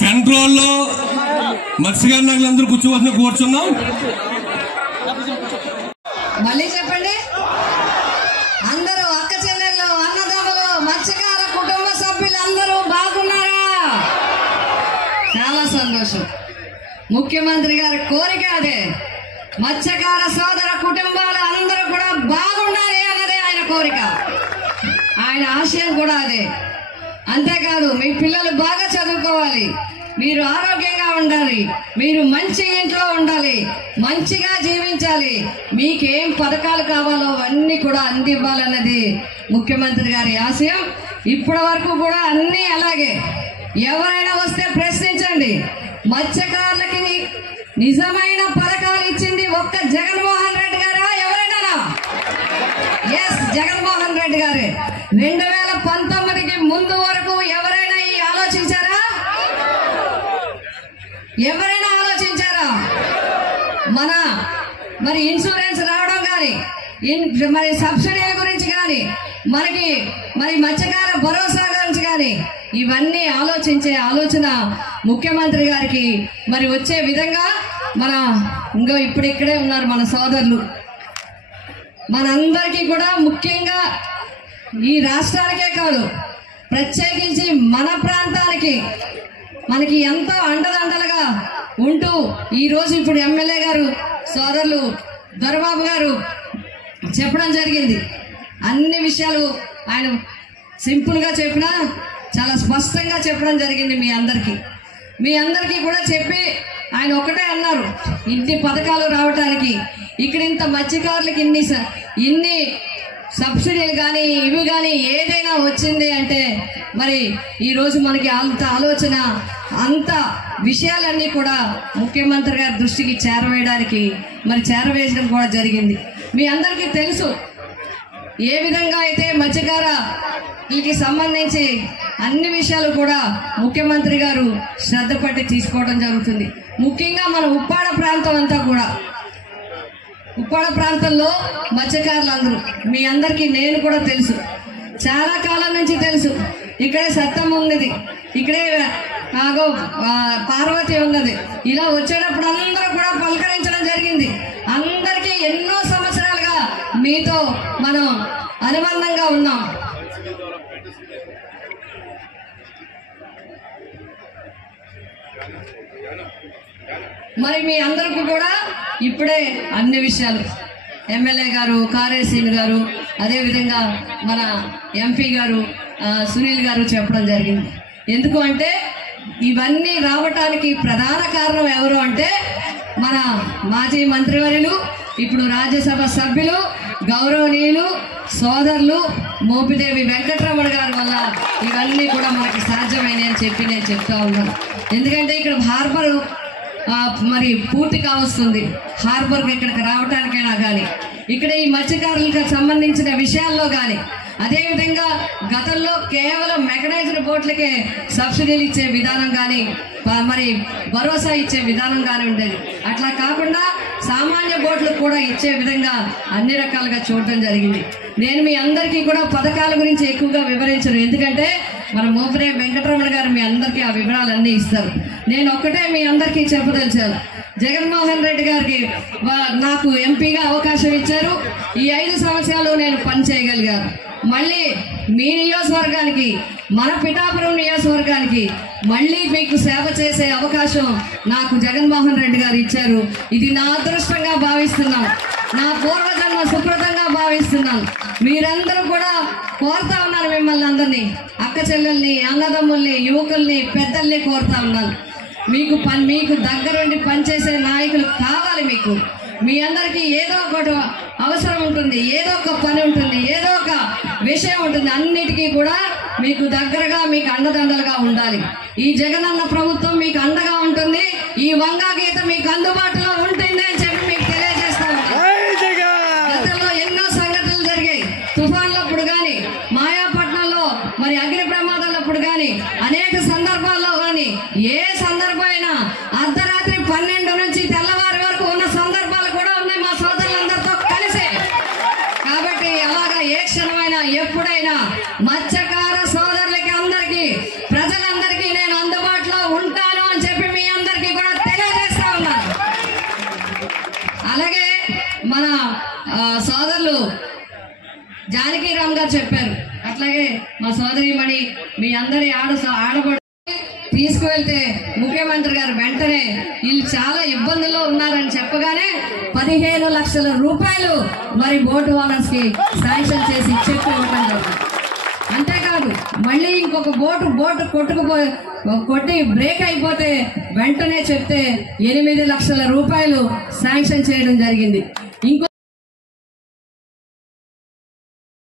సెంట్రోల్లో మత్స్యకార నాయకులందరూ కూర్చున్నాం. మళ్ళీ చెప్పండి. అందరూ అక్క చెల్లెళ్ళు, అన్నదమ్ములు, మత్స్యకార కుటుంబ సభ్యులు అందరూ బాగున్నారా? చాలా సంతోషం. ముఖ్యమంత్రి గారి కోరిక అదే. మత్స్యకార సోదర కుటుంబాలు అందరూ కూడా బాగుండాలి అన్నదే ఆయన కోరిక. ఆయన ఆశయం కూడా అదే. అంతేకాదు మీ పిల్లలు బాగా చదువుకోవాలి, మీరు ఆరోగ్యంగా ఉండాలి, మీరు మంచి ఇంట్లో ఉండాలి, మంచిగా జీవించాలి, మీకేం పథకాలు కావాలో అవన్నీ కూడా అందివ్వాలన్నది ముఖ్యమంత్రి గారి ఆశయం. ఇప్పటి వరకు కూడా అన్నీ అలాగే. ఎవరైనా వస్తే ప్రశ్నించండి. మత్స్యకారులకి నిజమైన పథకాలు ఇచ్చింది ఒక్క జగన్మోహన్ రెడ్డి గారా? ఎవరైనా? ఎస్, జగన్మోహన్ రెడ్డి గారే. 2019కి ముందు వరకు ఎవరైనా ఈ ఆలోచించారా? ఎవరైనా ఆలోచించారా? మరి ఇన్సూరెన్స్ రావడం కానీ, మరి సబ్సిడీల గురించి కానీ, మరి మత్స్యకార భరోసా గురించి కానీ ఇవన్నీ ఆలోచించే ఆలోచన ముఖ్యమంత్రి గారికి మరి వచ్చే విధంగా ఇంకా ఇప్పుడు ఇక్కడే ఉన్నారు మన సోదరులు. మనందరికీ కూడా ముఖ్యంగా ఈ రాష్ట్రానికే కాదు, ప్రత్యేకించి మన ప్రాంతానికి మనకి ఎంతో అండదండలుగా ఉంటూ ఈరోజు ఇప్పుడు ఎమ్మెల్యే గారు సోదరులు దొరబాబు గారు చెప్పడం జరిగింది. అన్ని విషయాలు ఆయన సింపుల్గా చెప్పినా చాలా స్పష్టంగా చెప్పడం జరిగింది. మీ అందరికీ కూడా చెప్పి ఆయన ఒకటే అన్నారు, ఇన్ని పథకాలు రావటానికి ఇక్కడ ఇంత మత్స్యకారులకి ఇన్ని సబ్సిడీలు కానీ ఇవి కానీ ఏదైనా వచ్చింది అంటే మరి ఈరోజు మనకి అంత ఆలోచన, అంత విషయాలన్నీ కూడా ముఖ్యమంత్రి గారి దృష్టికి చేరవేయడం కూడా జరిగింది. మీ అందరికీ తెలుసు ఏ విధంగా అయితే మత్స్యకారులకి సంబంధించి అన్ని విషయాలు కూడా ముఖ్యమంత్రి గారు శ్రద్ధ పట్టి తీసుకోవడం జరుగుతుంది. ముఖ్యంగా మన ఉప్పాడ ప్రాంతం అంతా కూడా, ఉప్పాడ ప్రాంతంలో మత్స్యకారులందరూ మీ అందరికీ నేను కూడా తెలుసు, చాలా కాలం నుంచి తెలుసు. ఇక్కడే సత్తం ఉన్నది, ఇక్కడే పార్వతి ఉన్నది. ఇలా వచ్చేటప్పుడు అందరూ కూడా పలకరించడం జరిగింది. అందరికీ ఎన్నో సంవత్సరాలుగా మీతో మనం అనుబంధంగా ఉన్నాం. మరి మీ అందరికీ కూడా ఇప్పుడే అన్ని విషయాలు ఎమ్మెల్యే గారు కారేసీని గారు, అదేవిధంగా మన ఎంపీ గారు సునీల్ గారు చెప్పడం జరిగింది. ఎందుకు అంటే ఇవన్నీ రావటానికి ప్రధాన కారణం ఎవరు అంటే మన మాజీ మంత్రివర్యులు, ఇప్పుడు రాజ్యసభ సభ్యులు, గౌరవనీయులు సోదరులు మోపిదేవి వెంకటరమణ గారి వల్ల ఇవన్నీ కూడా మనకి సాధ్యమైనవి అని చెప్పి నేను చెప్తా ఉన్నాను. ఎందుకంటే ఇక్కడ హార్బర్ మరి పూర్తి కావస్తుంది. హార్బర్ ఇక్కడికి రావటానికైనా కానీ, ఇక్కడ ఈ మత్స్యకారులకు సంబంధించిన విషయాల్లో కానీ, అదేవిధంగా గతంలో కేవలం మెకనైజ్డ్ బోట్లకే సబ్సిడీలు ఇచ్చే విధానం కానీ, మరి భరోసా ఇచ్చే విధానం కానీ ఉండేది. అట్లా కాకుండా సామాన్య బోట్లకు కూడా ఇచ్చే విధంగా అన్ని రకాలుగా చూడటం జరిగింది. నేను మీ అందరికీ కూడా పథకాల గురించి ఎక్కువగా వివరించను, ఎందుకంటే మన మోపిదేవి వెంకటరమణ గారు మీ అందరికీ ఆ వివరాలన్నీ ఇస్తారు. నేను ఒక్కటే మీ అందరికీ చెప్పదలిచాను. జగన్మోహన్ రెడ్డి గారికి నాకు ఎంపీగా అవకాశం ఇచ్చారు. ఈ 5 సంవత్సరాలు నేను పనిచేయగలిగాను. మళ్ళీ మీ నియోజకవర్గానికి, మన పిఠాపురం నియోజకవర్గానికి మళ్ళీ మీకు సేవ చేసే అవకాశం నాకు జగన్మోహన్ రెడ్డి గారు ఇచ్చారు. ఇది నా అదృష్టంగా భావిస్తున్నాను, నా పూర్వజన్మ సుకృతంగా భావిస్తున్నాను. మీరందరూ కూడా కోరుతా ఉన్నాను, మిమ్మల్ని అందరినీ, అక్క చెల్లెల్ని, అన్నదమ్ముల్ని, యువకుల్ని, పెద్దల్ని కోరుతా ఉన్నాను. మీకు దగ్గరుండి పనిచేసే నాయకులు కావాలి. మీ అందరికీ ఏదో ఒకటి అవసరం ఉంటుంది, ఏదో ఒక పని ఉంటుంది, ఏదో ఒక విషయం ఉంటుంది. అన్నిటికీ కూడా మీకు దగ్గరగా, మీకు అండదండలుగా ఉండాలి. ఈ జగనన్న ప్రభుత్వం మీకు అండగా ఉంటుంది. ఈ వంగా గీత మీకు అందుబాటులో ఉంటుంది అని చెప్పి మీకు తెలియజేస్తాను. గతంలో ఎన్నో సంఘటనలు జరిగాయి. తుఫాన్లప్పుడు కానీ, మాయాపట్నంలో మరి అగ్ని ప్రమాదాలప్పుడు కానీ, అనేక సందర్భాల్లో కానీ, ఏ సందర్భం అయినా అర్ధరాత్రి 12 నుంచి తెల్లవారి వరకు ఉన్న సందర్భాలు కూడా ఉన్నాయి మా సోదరులందరితో కలిసి. కాబట్టి అలాగా ఏ క్షణమైనా ఎప్పుడు ఎప్పుడైనా మత్స్యకార సోదరులకి అందరికీ ప్రజలందరికీ నేను అందుబాటులో ఉంటాను అని చెప్పి మీ అందరికీ కూడా తెలియజేస్తా ఉన్నాను. అలాగే మన సోదరులు జానకీరామ్ గారు చెప్పారు, అట్లాగే మా సోదరిమణి మీ అందరి ఆడబడి తీసుకువెళ్తే ముఖ్యమంత్రి గారు వెంటనే వీళ్ళు చాలా ఇబ్బందుల్లో ఉన్నారని చెప్పగానే 15 లక్షల రూపాయలు మరి బోట్ ఓనర్స్ కి శాంక్షన్ చేసి చెక్ ఇవ్వడం జరిగింది. అంతేకాదు మళ్ళీ ఇంకొక బోటు కొట్టి బ్రేక్ అయిపోతే వెంటనే చెప్తే 8 లక్షల రూపాయలు శాంక్షన్ చేయడం జరిగింది. ఇంకో